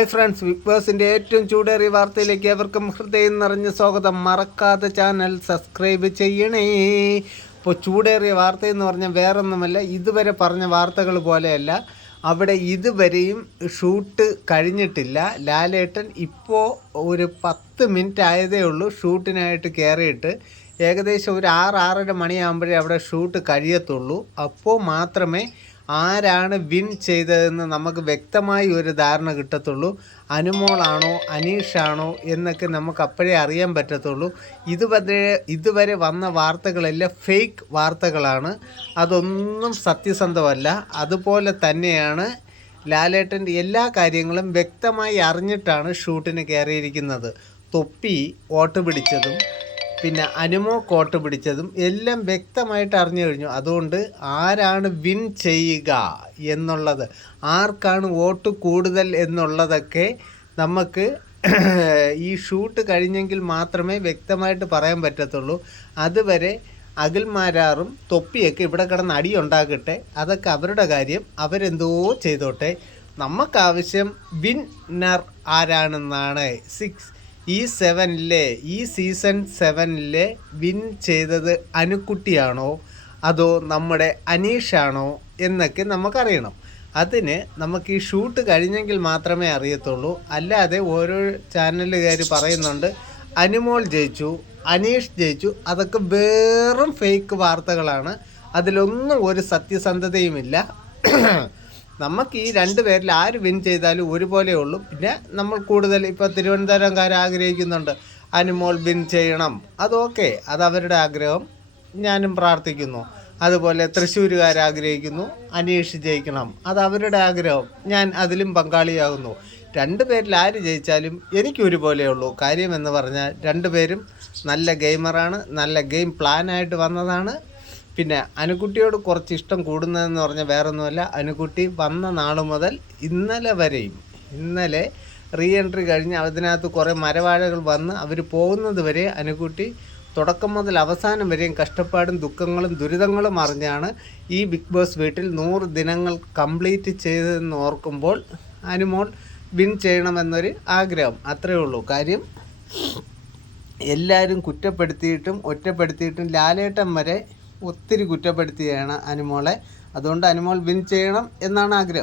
Hi friends, big ബോസിൻ്റെ ഏറ്റവും ചൂടേറിയ വാർത്തയിലേക്ക് അവർക്കും ഹൃദയം നിറഞ്ഞ സ്വാഗതം. മറക്കാതെ ചാനൽ സബ്സ്ക്രൈബ് ചെയ്യണേ. ഇപ്പോൾ ചൂടേറിയ വാർത്തയെന്ന് പറഞ്ഞാൽ വേറൊന്നുമല്ല, ഇതുവരെ പറഞ്ഞ വാർത്തകൾ പോലെയല്ല. അവിടെ ഇതുവരെയും ഷൂട്ട് കഴിഞ്ഞിട്ടില്ല. ലാലേട്ടൻ ഇപ്പോൾ ഒരു 10 മിനിറ്റ് ആയതേ ഉള്ളൂ ഷൂട്ടിനായിട്ട് കയറിയിട്ട്. ഏകദേശം ഒരു 6-6:30 മണിയാകുമ്പോഴേ അവിടെ ഷൂട്ട് കഴിയത്തുള്ളൂ. അപ്പോൾ മാത്രമേ ആരാണ് വിൻ ചെയ്തതെന്ന് നമുക്ക് വ്യക്തമായി ഒരു ധാരണ കിട്ടത്തുള്ളൂ. അനുമോളാണോ അനീഷാണോ എന്നൊക്കെ നമുക്ക് അപ്പോഴേ അറിയാൻ പറ്റത്തുള്ളൂ. ഇതുവരെ വന്ന വാർത്തകളെല്ലാം ഫേക്ക് വാർത്തകളാണ്, അതൊന്നും സത്യസന്ധമല്ല. അതുപോലെ തന്നെയാണ് ലാലേട്ടൻ്റെ എല്ലാ കാര്യങ്ങളും വ്യക്തമായി അറിഞ്ഞിട്ടാണ് ഷൂട്ടിന് കയറിയിരിക്കുന്നത്. തൊപ്പി വോട്ട് പിടിച്ചതും പിന്നെ അനുമോ കോട്ട് പിടിച്ചതും എല്ലാം വ്യക്തമായിട്ട് അറിഞ്ഞു കഴിഞ്ഞു. അതുകൊണ്ട് ആരാണ് വിൻ ചെയ്യുക എന്നുള്ളത്, ആർക്കാണ് വോട്ട് കൂടുതൽ എന്നുള്ളതൊക്കെ നമുക്ക് ഈ ഷൂട്ട് കഴിഞ്ഞെങ്കിൽ മാത്രമേ വ്യക്തമായിട്ട് പറയാൻ പറ്റത്തുള്ളൂ. അതുവരെ അഖിൽമാരാറും തൊപ്പിയൊക്കെ ഇവിടെ കിടന്ന് അടിയുണ്ടാക്കട്ടെ, അതൊക്കെ അവരുടെ കാര്യം, അവരെന്തോ ചെയ്തോട്ടെ. നമുക്കാവശ്യം വിന്നർ ആരാണെന്നാണ്. ഈ സീസൺ 7 വിൻ ചെയ്തത് അനുക്കുട്ടിയാണോ അതോ നമ്മുടെ അനീഷാണോ എന്നൊക്കെ നമുക്കറിയണം. അതിന് നമുക്ക് ഈ ഷൂട്ട് കഴിഞ്ഞെങ്കിൽ മാത്രമേ അറിയത്തുള്ളൂ. അല്ലാതെ ഓരോ ചാനലുകാർ പറയുന്നുണ്ട് അനുമോൾ ജയിച്ചു, അനീഷ് ജയിച്ചു, അതൊക്കെ വെറും ഫേക്ക് വാർത്തകളാണ്. അതിലൊന്നും ഒരു സത്യസന്ധതയുമില്ല. നമുക്ക് ഈ 2 പേരിൽ ആര് വിൻ ചെയ്താലും ഒരുപോലെ ഉള്ളൂ. പിന്നെ നമ്മൾ കൂടുതൽ ഇപ്പോൾ തിരുവനന്തപുരംകാർ ആഗ്രഹിക്കുന്നുണ്ട് അനുമോൾ വിൻ ചെയ്യണം, അതൊക്കെ, അത് അവരുടെ ആഗ്രഹം, ഞാനും പ്രാർത്ഥിക്കുന്നു. അതുപോലെ തൃശ്ശൂരുകാർ ആഗ്രഹിക്കുന്നു അനീഷ് ജയിക്കണം, അത് അവരുടെ ആഗ്രഹം, ഞാൻ അതിലും പങ്കാളിയാകുന്നു. 2 പേരിൽ ആര് ജയിച്ചാലും എനിക്ക് ഒരുപോലെ ഉള്ളൂ. കാര്യം എന്ന് പറഞ്ഞാൽ 2 പേരും നല്ല ഗെയിമറാണ്, നല്ല ഗെയിം പ്ലാനായിട്ട് വന്നതാണ്. പിന്നെ അനുക്കുട്ടിയോട് കുറച്ച് ഇഷ്ടം കൂടുന്നതെന്ന് പറഞ്ഞാൽ വേറൊന്നുമല്ല, അനുക്കുട്ടി വന്ന നാൾ മുതൽ ഇന്നലെ റീ എൻട്രി കഴിഞ്ഞ് അതിനകത്ത് കുറേ മരവാഴകൾ വന്ന് അവർ പോകുന്നത് വരെ അനുക്കുട്ടി തുടക്കം മുതൽ അവസാനം വരെയും കഷ്ടപ്പാടും ദുഃഖങ്ങളും ദുരിതങ്ങളും അറിഞ്ഞാണ് ഈ ബിഗ് ബോസ് വീട്ടിൽ 100 ദിനങ്ങൾ കംപ്ലീറ്റ് ചെയ്തതെന്ന് ഓർക്കുമ്പോൾ അനുമോൾ വിൻ ചെയ്യണമെന്നൊരു ആഗ്രഹം, അത്രയേ ഉള്ളൂ. കാര്യം എല്ലാവരും കുറ്റപ്പെടുത്തിയിട്ടും ഒറ്റപ്പെടുത്തിയിട്ടും ലാലേട്ടൻ വരെ ഒത്തിരി കുറ്റപ്പെടുത്തിയാണ് അനുമോളെ. അതുകൊണ്ട് അനുമോൾ വിൻ ചെയ്യണം എന്നാണ് ആഗ്രഹം.